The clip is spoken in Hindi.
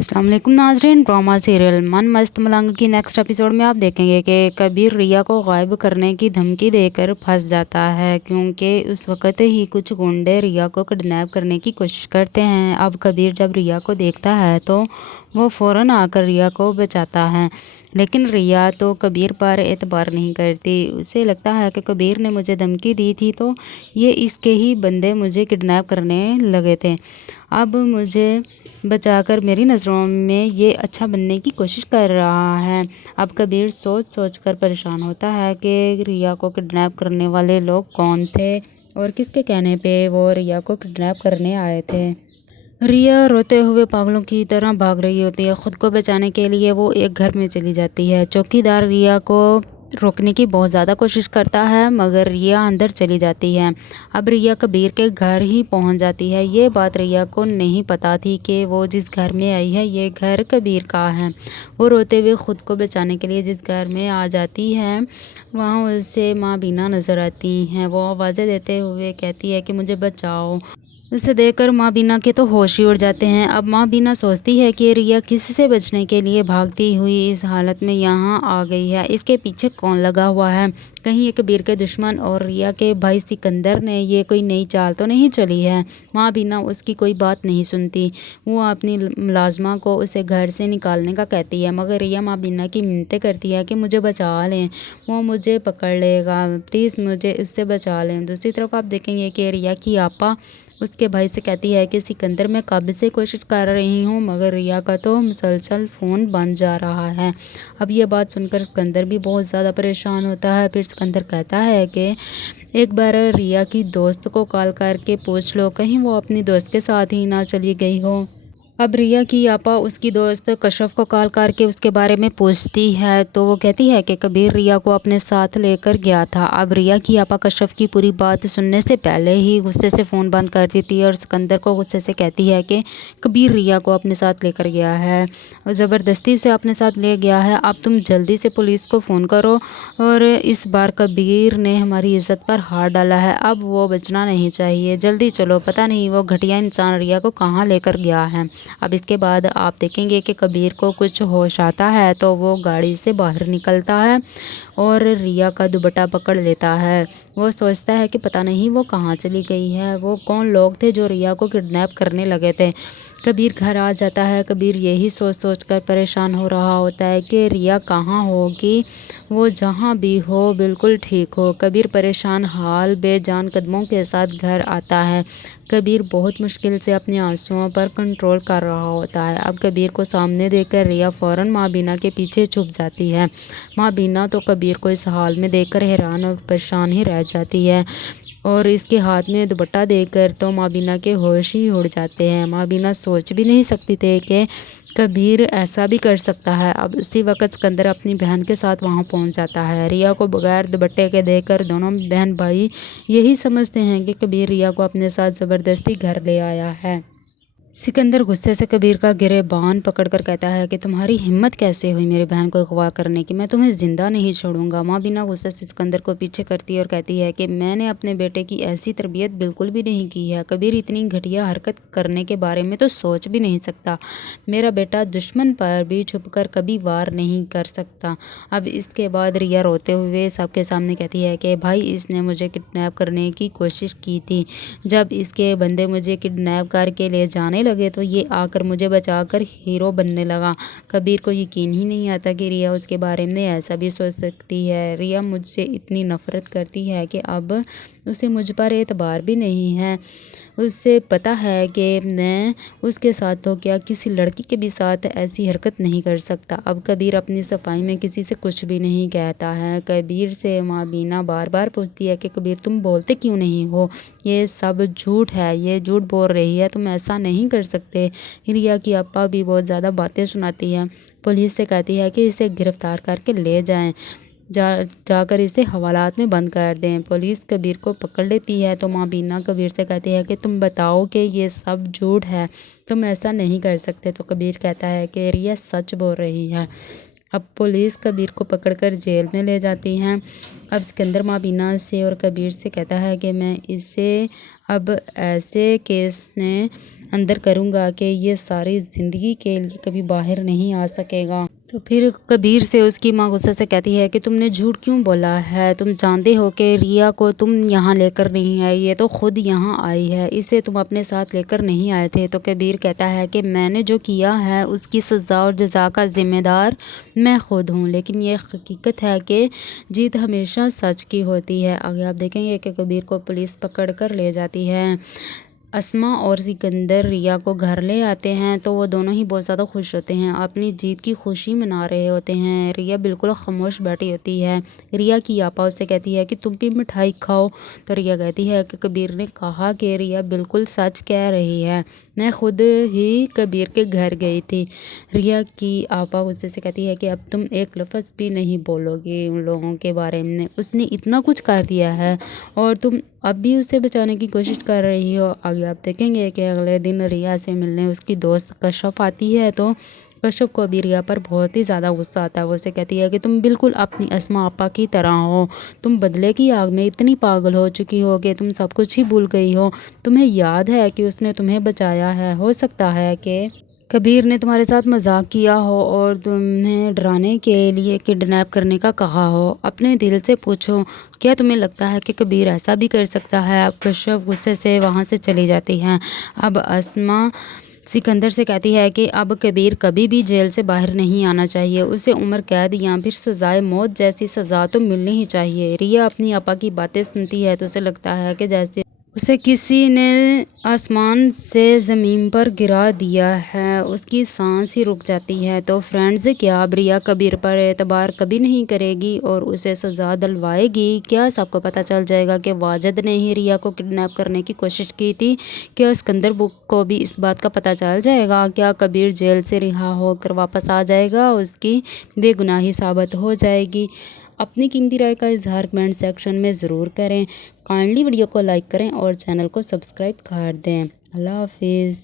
अस्सलाम वालेकुम नाज़रीन। ड्रामा सीरियल मन मस्त मलंग की नेक्स्ट एपिसोड में आप देखेंगे कि कबीर रिया को गायब करने की धमकी देकर फंस जाता है, क्योंकि उस वक़्त ही कुछ गुंडे रिया को किडनैप करने की कोशिश करते हैं। अब कबीर जब रिया को देखता है तो वो फ़ौरन आकर रिया को बचाता है, लेकिन रिया तो कबीर पर एतबार नहीं करती। उसे लगता है कि कबीर ने मुझे धमकी दी थी तो ये इसके ही बंदे मुझे किडनैप करने लगे थे। अब मुझे बचाकर मेरी नज़रों में ये अच्छा बनने की कोशिश कर रहा है। अब कबीर सोच कर परेशान होता है कि रिया को किडनैप करने वाले लोग कौन थे और किसके कहने पे वो रिया को किडनैप करने आए थे। रिया रोते हुए पागलों की तरह भाग रही होती है। खुद को बचाने के लिए वो एक घर में चली जाती है। चौकीदार रिया को रोकने की बहुत ज़्यादा कोशिश करता है, मगर रिया अंदर चली जाती है। अब रिया कबीर के घर ही पहुंच जाती है। ये बात रिया को नहीं पता थी कि वो जिस घर में आई है ये घर कबीर का है। वो रोते हुए खुद को बचाने के लिए जिस घर में आ जाती है वहाँ उसे माँ बीना नज़र आती हैं। वो आवाज़ें देते हुए कहती है कि मुझे बचाओ। उसे देखकर माँ बीना के तो होश ही उड़ जाते हैं। अब माँ बीना सोचती है कि रिया किससे बचने के लिए भागती हुई इस हालत में यहाँ आ गई है, इसके पीछे कौन लगा हुआ है। कहीं ये कबीर के दुश्मन और रिया के भाई सिकंदर ने ये कोई नई चाल तो नहीं चली है। माँ बीना उसकी कोई बात नहीं सुनती। वो अपनी मुलाजमा को उसे घर से निकालने का कहती है, मगर रिया माँ बीना की मिन्नतें करती है कि मुझे बचा लें, वो मुझे पकड़ लेगा, प्लीज़ मुझे उससे बचा लें। दूसरी तरफ आप देखेंगे कि रिया की आपा उसके भाई से कहती है कि सिकंदर मैं कब से कोशिश कर रही हूँ, मगर रिया का तो मुसलसल फ़ोन बंद जा रहा है। अब ये बात सुनकर सिकंदर भी बहुत ज़्यादा परेशान होता है। फिर सिकंदर कहता है कि एक बार रिया की दोस्त को कॉल करके पूछ लो, कहीं वो अपनी दोस्त के साथ ही ना चली गई हो। अब रिया की आपा उसकी दोस्त कशफ को कॉल करके उसके बारे में पूछती है तो वो कहती है कि कबीर रिया को अपने साथ लेकर गया था। अब रिया की आपा कशफ की पूरी बात सुनने से पहले ही गुस्से से फ़ोन बंद कर देती है और सिकंदर को गुस्से से कहती है कि कबीर रिया को अपने साथ लेकर गया है और ज़बरदस्ती उसे अपने साथ ले गया है। अब तुम जल्दी से पुलिस को फ़ोन करो, और इस बार कबीर ने हमारी इज्जत पर हाथ डाला है, अब वो बचना नहीं चाहिए, जल्दी चलो, पता नहीं वो घटिया इंसान रिया को कहाँ लेकर गया है। अब इसके बाद आप देखेंगे कि कबीर को कुछ होश आता है तो वो गाड़ी से बाहर निकलता है और रिया का दुपट्टा पकड़ लेता है। वो सोचता है कि पता नहीं वो कहाँ चली गई है, वो कौन लोग थे जो रिया को किडनैप करने लगे थे। कबीर घर आ जाता है। कबीर यही सोच कर परेशान हो रहा होता है कि रिया कहाँ होगी, वो जहाँ भी हो बिल्कुल ठीक हो। कबीर परेशान हाल बेजान कदमों के साथ घर आता है। कबीर बहुत मुश्किल से अपने आंसुओं पर कंट्रोल कर रहा होता है। अब कबीर को सामने देखकर रिया फ़ौरन माँ बीना के पीछे छुप जाती है। माँ बीना तो कबीर को इस हाल में देखकर हैरान और परेशान ही रह जाती है, और इसके हाथ में दुपट्टा देखकर तो माँ बीना के होश ही उड़ जाते हैं। माँ बीना सोच भी नहीं सकती थे कि कबीर ऐसा भी कर सकता है। अब उसी वक्त सिकंदर अपनी बहन के साथ वहां पहुंच जाता है। रिया को बगैर दुपट्टे के देखकर दोनों बहन भाई यही समझते हैं कि कबीर रिया को अपने साथ ज़बरदस्ती घर ले आया है। सिकंदर गुस्से से कबीर का गिरेबान पकड़कर कहता है कि तुम्हारी हिम्मत कैसे हुई मेरी बहन को अगवा करने की, मैं तुम्हें जिंदा नहीं छोड़ूंगा। माँ बिना गुस्से से सिकंदर को पीछे करती है और कहती है कि मैंने अपने बेटे की ऐसी तरबियत बिल्कुल भी नहीं की है। कबीर इतनी घटिया हरकत करने के बारे में तो सोच भी नहीं सकता। मेरा बेटा दुश्मन पर भी छुपकर कभी वार नहीं कर सकता। अब इसके बाद रिया रोते हुए सबके सामने कहती है कि भाई इसने मुझे किडनैप करने की कोशिश की थी। जब इसके बंदे मुझे किडनैप करके ले जाने लगे तो ये आकर मुझे बचाकर हीरो बनने लगा। कबीर को यकीन ही नहीं आता कि रिया उसके बारे में ऐसा भी सोच सकती है। रिया मुझसे इतनी नफ़रत करती है कि अब उसे मुझ पर एतबार भी नहीं है। उससे पता है कि मैं उसके साथ तो क्या किसी लड़की के भी साथ ऐसी हरकत नहीं कर सकता। अब कबीर अपनी सफाई में किसी से कुछ भी नहीं कहता है। कबीर से माँ बीना बार बार पूछती है कि कबीर तुम बोलते क्यों नहीं हो, ये सब झूठ है, ये झूठ बोल रही है, तुम ऐसा नहीं कर सकते। रिया की अप्पा भी बहुत ज़्यादा बातें सुनाती है। पुलिस से कहती है कि इसे गिरफ्तार करके ले जाएं, जाकर इसे हवालात में बंद कर दें। पुलिस कबीर को पकड़ लेती है तो माँ बीना कबीर से कहती है कि तुम बताओ कि ये सब झूठ है, तुम ऐसा नहीं कर सकते। तो कबीर कहता है कि रिया सच बोल रही है। अब पुलिस कबीर को पकड़कर जेल में ले जाती हैं। अब सिकंदर माँ बीना से और कबीर से कहता है कि मैं इसे अब ऐसे केस में अंदर करूँगा कि ये सारी ज़िंदगी के लिए कभी बाहर नहीं आ सकेगा। तो फिर कबीर से उसकी माँ गुस्से से कहती है कि तुमने झूठ क्यों बोला है, तुम जानते हो कि रिया को तुम यहाँ लेकर नहीं आए, ये तो खुद यहाँ आई है, इसे तुम अपने साथ लेकर नहीं आए थे। तो कबीर कहता है कि मैंने जो किया है उसकी सज़ा और जज़ा का ज़िम्मेदार मैं खुद हूँ, लेकिन ये हकीकत है कि जीत हमेशा सच की होती है। आगे आप देखेंगे कि कबीर को पुलिस पकड़ कर ले जाती है। अस्मा और सिकंदर रिया को घर ले आते हैं तो वो दोनों ही बहुत ज़्यादा खुश होते हैं, अपनी जीत की खुशी मना रहे होते हैं। रिया बिल्कुल खामोश बैठी होती है। रिया की आपा उससे कहती है कि तुम भी मिठाई खाओ। तो रिया कहती है कि कबीर ने कहा कि रिया बिल्कुल सच कह रही है, मैं खुद ही कबीर के घर गई थी। रिया की आपा गुस्से से कहती है कि अब तुम एक लफ्ज़ भी नहीं बोलोगे उन लोगों के बारे में, उसने इतना कुछ कर दिया है और तुम अब भी उसे बचाने की कोशिश कर रही हो। आगे आप देखेंगे कि अगले दिन रिया से मिलने उसकी दोस्त कश्यप आती है तो कश्यप को भी रिया पर बहुत ही ज़्यादा गुस्सा आता है। वो उसे कहती है कि तुम बिल्कुल अपनी अस्मा आपा की तरह हो, तुम बदले की आग में इतनी पागल हो चुकी हो कि तुम सब कुछ ही भूल गई हो। तुम्हें याद है कि उसने तुम्हें बचाया है, हो सकता है कि कबीर ने तुम्हारे साथ मजाक किया हो और तुम्हें डराने के लिए किडनैप करने का कहा हो। अपने दिल से पूछो, क्या तुम्हें लगता है कि कबीर ऐसा भी कर सकता है। अब कश्यप गुस्से से वहाँ से चली जाती हैं। अब अस्मा सिकंदर से कहती है कि अब कबीर कभी भी जेल से बाहर नहीं आना चाहिए, उसे उम्र कैद या फिर सजाए मौत जैसी सज़ा तो मिलनी ही चाहिए। रिया अपनी आपा की बातें सुनती है तो उसे लगता है कि जैसे उसे किसी ने आसमान से ज़मीन पर गिरा दिया है, उसकी सांस ही रुक जाती है। तो फ्रेंड्स, क्या अब रिया कबीर पर एतबार कभी नहीं करेगी और उसे सज़ा दिलवाएगी? क्या सबको पता चल जाएगा कि वाजिद ने ही रिया को किडनैप करने की कोशिश की थी? क्या सिकंदर बुक को भी इस बात का पता चल जाएगा? क्या कबीर जेल से रिहा होकर वापस आ जाएगा, उसकी बेगुनाही साबित हो जाएगी? अपनी कीमती राय का इजहार कमेंट सेक्शन में ज़रूर करें। काइंडली वीडियो को लाइक करें और चैनल को सब्सक्राइब कर दें। अल्लाह हाफिज़।